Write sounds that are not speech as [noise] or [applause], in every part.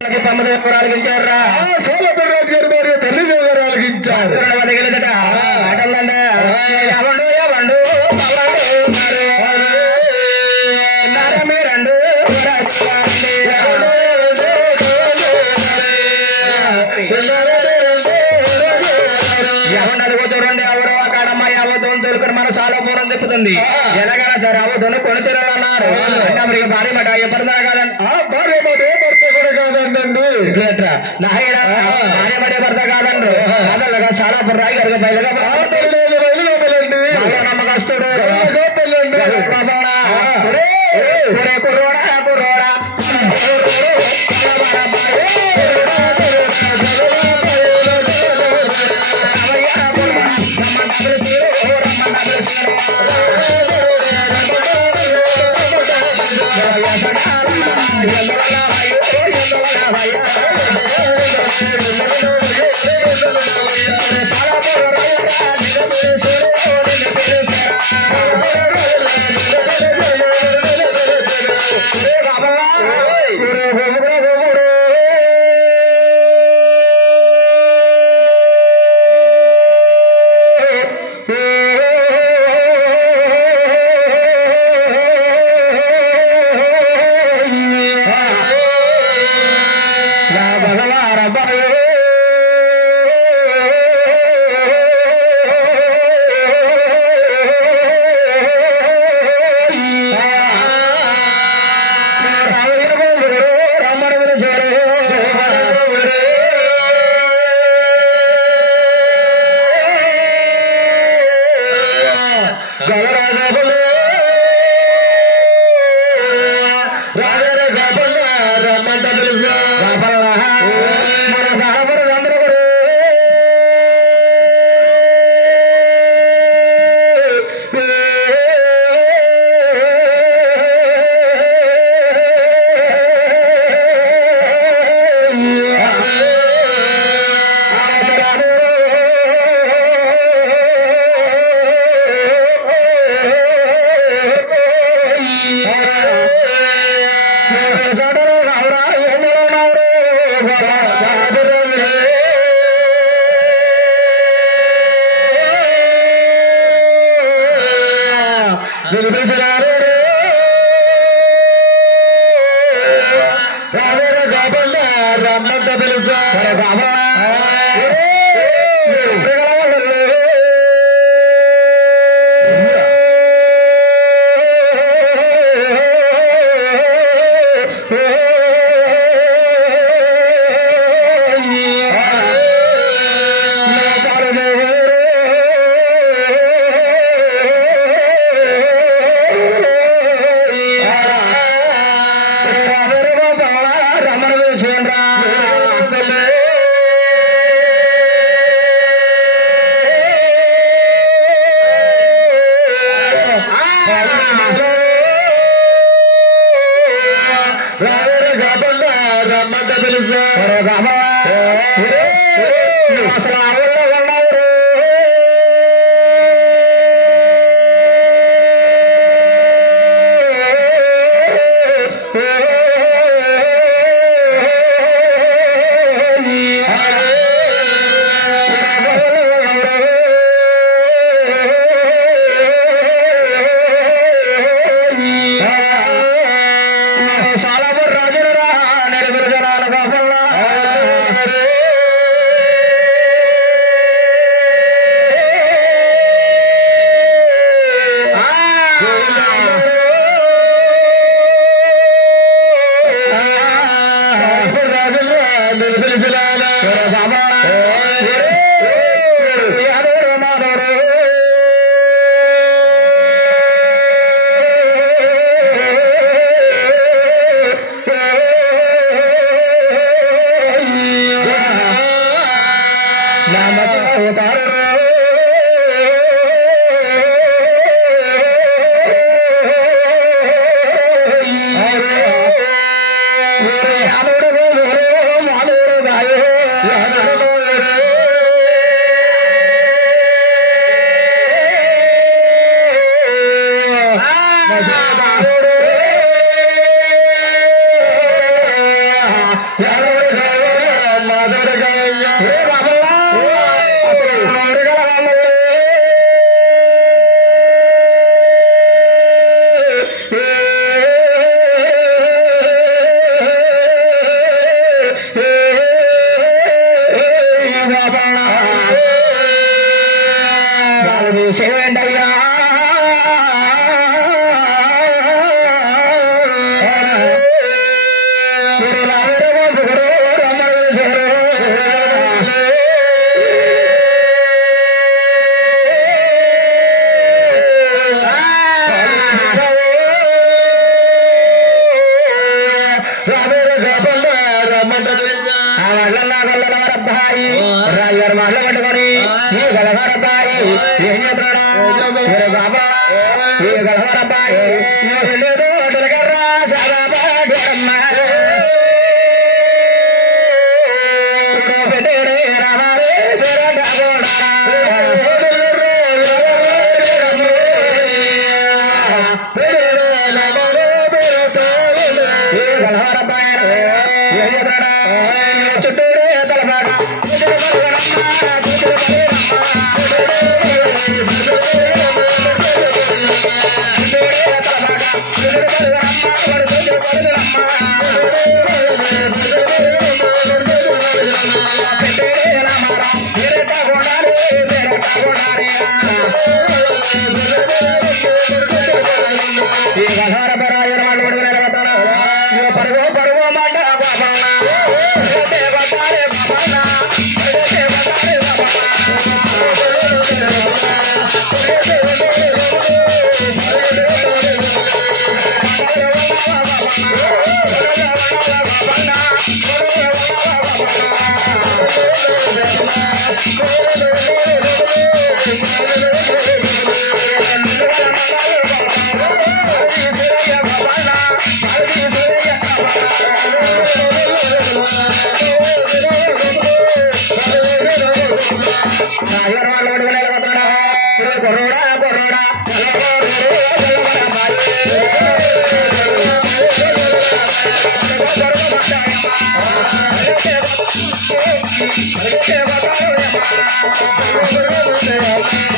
తొమ్మిది ఆలకించారా సోలపర్రాజు గారు మరి తల్లి గారు ఆలకించారు గెలిదట ఆటలండి ఎవండు ఎవరో తిప్పుతుంది. ఎలాగైనా సరే అవద్దును కొని తిరగలన్నారు అమెరికా భారీ మాట ఎప్పుడు తాగాలని ఆ భార్య మాట ఏ భర్త కూడా కాదండి ఇట్లా నాయన భార్య పడే భర్త కాదండ్రు. కాదల్లగా చాలా బుర్రాయి గారికి బయలుగా যারা রাজা হলে నిలిపిలిపిలాల బాబా área. రే రే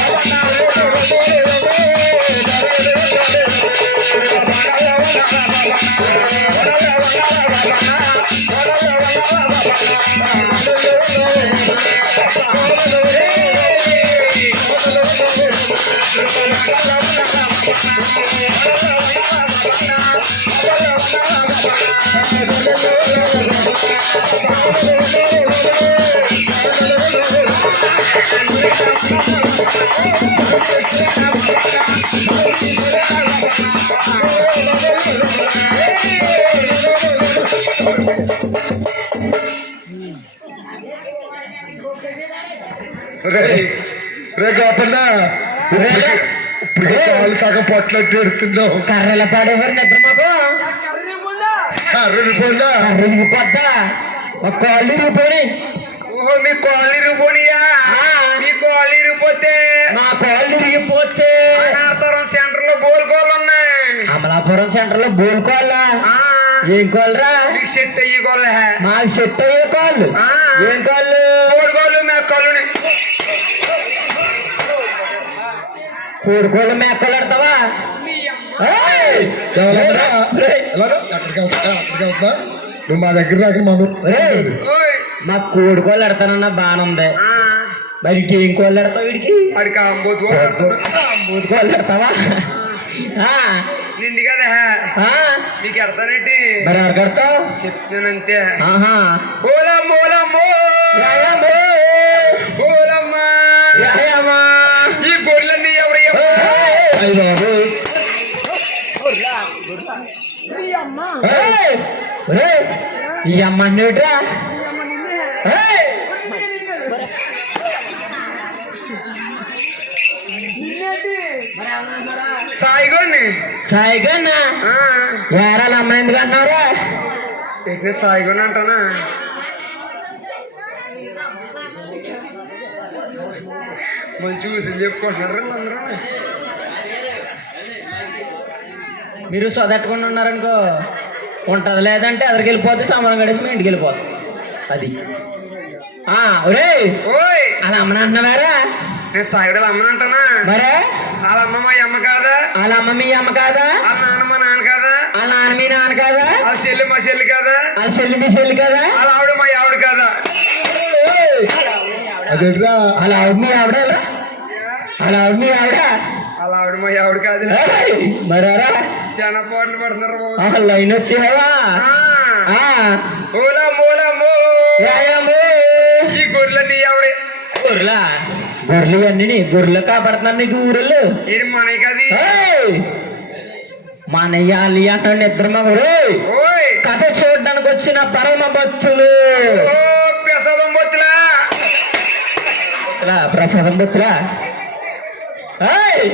గోపన్న. ఇప్పుడు కాలు సగం పొట్లట్టు ఎడుతున్నావు కర్రల పాడేవారు నిద్ర మాకు అర్రుడు పోలా కర్రెలు కొత్త ఒక కాళ్ళు ఇరిగిపోయి ఓహో మీ కాళ్ళు ఇరిగిపోనియా మీ కాళ్ళు ఇరిగిపోతే? మా కాళ్ళు ఇరిగిపోతే? అనార్థరం సెంటర్లో బోల్గోలు ఉన్నాయి. అమలాపురం సెంటర్లో బోల్ కాళ్ళ? ఆ, ఏం కాళ్ళరా? మీకు సెట్ అయ్యి గోళ్ళ మాకు సెట్ అయ్యే కాళ్ళు. ఆ. ఏం కాళ్ళు? బోల్గోలు మీ కళ్ళు కోడుకోళ్ళు మేకలు ఆడతావా ఏయ్! ఏయ్! నువ్వు మా దగ్గర రాక మా మా కోడుకోళ్ళు ఆడతానన్న బాగానే ఉంది. మరి ఏం కోళ్ళు ఆడతావు వీడికి అడికి అంబోతు కోడుకోళ్ళు ఆడతావా? ఆ, నిండి కదా. మీకు ఎడతానంటే మరి ఎవరు కడతావు చెప్తున్నానంతే. ఆహా. ఓలమ్మ ఓలమ్మో! ఈ గొర్రెలన్నీ ఎవరు బాబోయ్. ఏయ్! ఒరేయ్, ఈ అమ్మ అన్నిటిరా. సాయిగోండి. సాయిగన్నా వేరాల అమ్మ ఎందుకు అన్నారా ఎక్కడ సాయిగోండి అంటానా? మంచి చూసి చెప్పుకుంటున్నారు అందరూ? మీరు సొదట్టుకుండా ఉన్నారనుకో ఉంటది లేదంటే అదరికి వెళ్ళిపోతే సమరం గడిచి మీ ఇంటికి వెళ్ళిపోతుంది అది ఒరే! ఓయ్! అలా అమ్మని అంటున్నావారా నేను సాగడలు అమ్మనంటానా మరే? వాళ్ళ అమ్మ మా అమ్మ కాదా? వాళ్ళ అమ్మ మీ అమ్మ కాదా? వాళ్ళ నాన్న మా నాన్న కాదా? వాళ్ళ నాన్న మీ నాన్న కాదా? వాళ్ళ చెల్లి మా చెల్లి కాదా? వాళ్ళ చెల్లి మీ చెల్లి కాదా? వాళ్ళ ఆవిడ మా ఆవిడ కాదా? అదేంట్రా? వాళ్ళ ఆవిడ మీ ఆవిడ వాళ్ళ ఆవిడ మీ ఆవిడ? వాళ్ళ ఆవిడ మా ఆవిడ కాదు. మరారా? చాలా పాటలు పడుతున్నారు లైన్ వచ్చేవా ఈ గొర్రెలు? అన్ని గొర్రెలు కాపాడుతున్నారు నీకు ఊరలు ఇది మనకి అది ఏయ్! మా నెయ్యాలి అంటాడు ఇద్దరు మగరు కథ చూడడానికి వచ్చిన పరమ భక్తులు. ఓ పెసదం బొత్తులా. ప్రసాదం ఏయ్!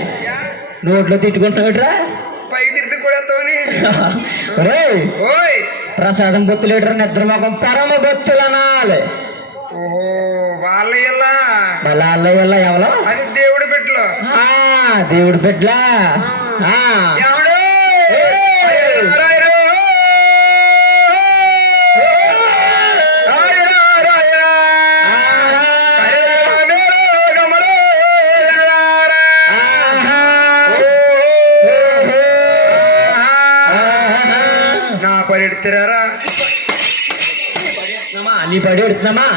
నోట్లో తిట్టుకుంటున్నాడురా పైకి తిరిగి కూడా [laughs] ప్రసాదం భక్తులేటరా నిద్ర మొఖం పరమ భక్తులు అనాలి ఓహో వాళ్ళ ఇలా మళ్ళా ఎవరో? అది దేవుడి ఆ, దేవుడి బిడ్డలా? నా పరిడెత్తిరారా ఎడుతున్నామా? నీ పడి ఎడుతున్నామా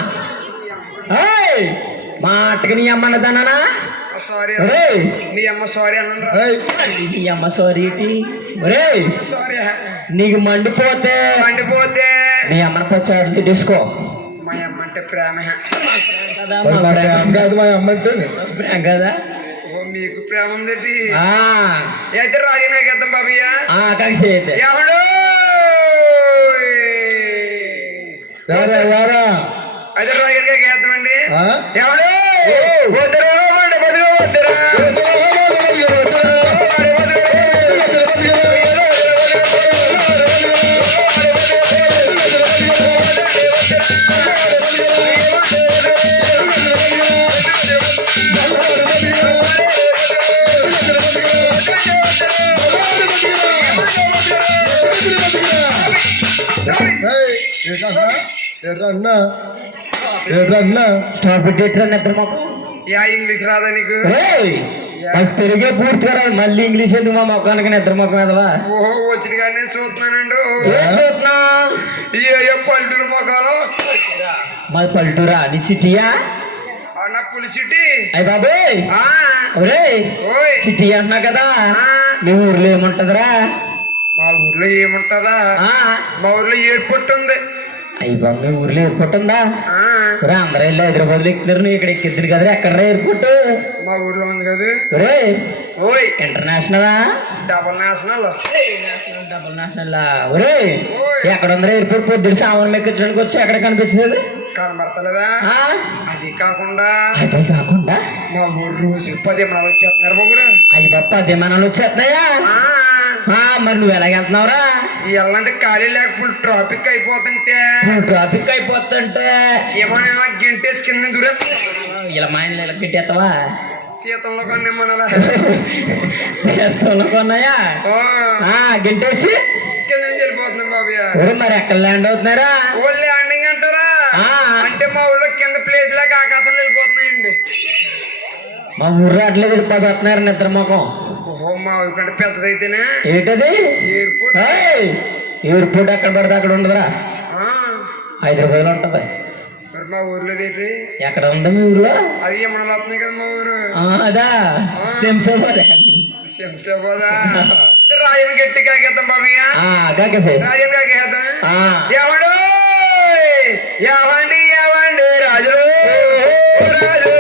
ఏయ్! మాటకి నీ అమ్మ అన్నదానా సారీ నీ అమ్మ సారీ అన్నా ఏయ్, నీ అమ్మ సారీ నీకు మండిపోతే. మండిపోతే. నీ అమ్మని పచ్చాడు తీసుకో. మా అమ్మ అంటే ప్రేమ కదా మా ప్రేమ. కాదు మా అమ్మ అంటే. ప్రేమ కదా? ఓ మీకు ప్రేమ ఉందేటి? ఆ. అయితే రాజు నాకు బాబయ్య? కలిసి ఎవడు? ఎవరా? ఎవరా? అయితే రాజు గారికి ఏంటన్నా? స్టాప్ యా ఇంగ్లీష్ రాదా నీకు? తెలుగే పూర్తిగా రాదు మళ్ళీ ఇంగ్లీష్ ఎందుకు మా మొక్కడానికి నిద్ర మొక్క మీదవా? ఓహో వచ్చిన కానీ చూస్తున్నానండు. చూస్తున్నా? ఏ పల్లెటూరు మొక్కలు మాది పల్లెటూరా? నీ సిటీయా? అయ్య బాబోయ్. ఆ. ఒరే ఓయ్. సిటీ అన్నా కదా? మీ ఊర్లో ఏముంటదిరా? మా ఊర్లో ఏముంటదా? ఆ. మా ఊర్లో ఎయిర్పోర్ట్ ఉంది. అయ్య బాబు మీ ఊర్లో ఎయిర్పోర్ట్ ఉందా? ఒరే అందరూ వెళ్ళి హైదరాబాద్లో ఎక్కుతున్నారు నువ్వు ఇక్కడ ఎక్కిద్దురు కదరా ఎక్కడ ఎయిర్పోర్ట్? మా ఊర్లో ఉంది కదా. ఓయ్. ఇంటర్నేషనలా డబల్ నేషనల్ డబుల్ నేషనల్ ఒరే. ఎక్కడ ఉందిరా ఎయిర్పోర్ట్? పొద్దుడు సామాన్లు ఎక్కించడానికి వచ్చి ఎక్కడ కనిపించలేదు కనబడతలేదా? అది కాకుండా అదే కాకుండా? మా ఊరు రోజుకి పది ఎమనాలు వచ్చేస్తున్నారు బాబుడు అయ్యి తప్ప విమానాలు వచ్చేస్తున్నాయా? మరి నువ్వు ఎలాగెళ్తున్నావురా? ఈ ఎల్లంటే ఖాళీ లేక ఫుల్ ట్రాఫిక్ అయిపోతుంటే. ట్రాఫిక్ అయిపోతుంటే ఏమైనా గెంటేసి కింద దూరం ఇలా మా ఇంట్లో ఇలా పెట్టేస్తావా తీతంలో కొన్ని కొన్నాయా? ఆ, గెంటేసి. కింద నుంచి వెళ్ళిపోతున్నాం ఒరే మరి ఎక్కడ ల్యాండ్ అవుతున్నారా? ఓ ల్యాండింగ్ అంటారా. అంటే మా ఊళ్ళో కింద ప్లేస్ లేక ఆకాశంలో వెళ్ళిపోతున్నాయండి. మా ఊర్లో అట్లే వెళ్ళిపోతున్నారు నిద్ర ముఖం బొమ్మ ఇక్కడ పెద్దదైతేనే ఏంటది? ఎయిర్పోర్ట్. ఎయిర్పోర్ట్ ఎక్కడ పడితే అక్కడ ఉండదురా. హైదరాబాద్లో ఉంటది. మా ఊర్లో ఏంటి ఎక్కడ ఉంది మీ ఊర్లో? అది మన వస్తుంది కదా మా ఊరు. అదా. శంషాబాద్. శంషాబాదా. రాయం గట్టి కాకేద్దాం బాబయ్య. కాకేసాయి రాయం కాకేద్దాం. ఎవడు ఎవండి ఎవండి రాజు రాజు.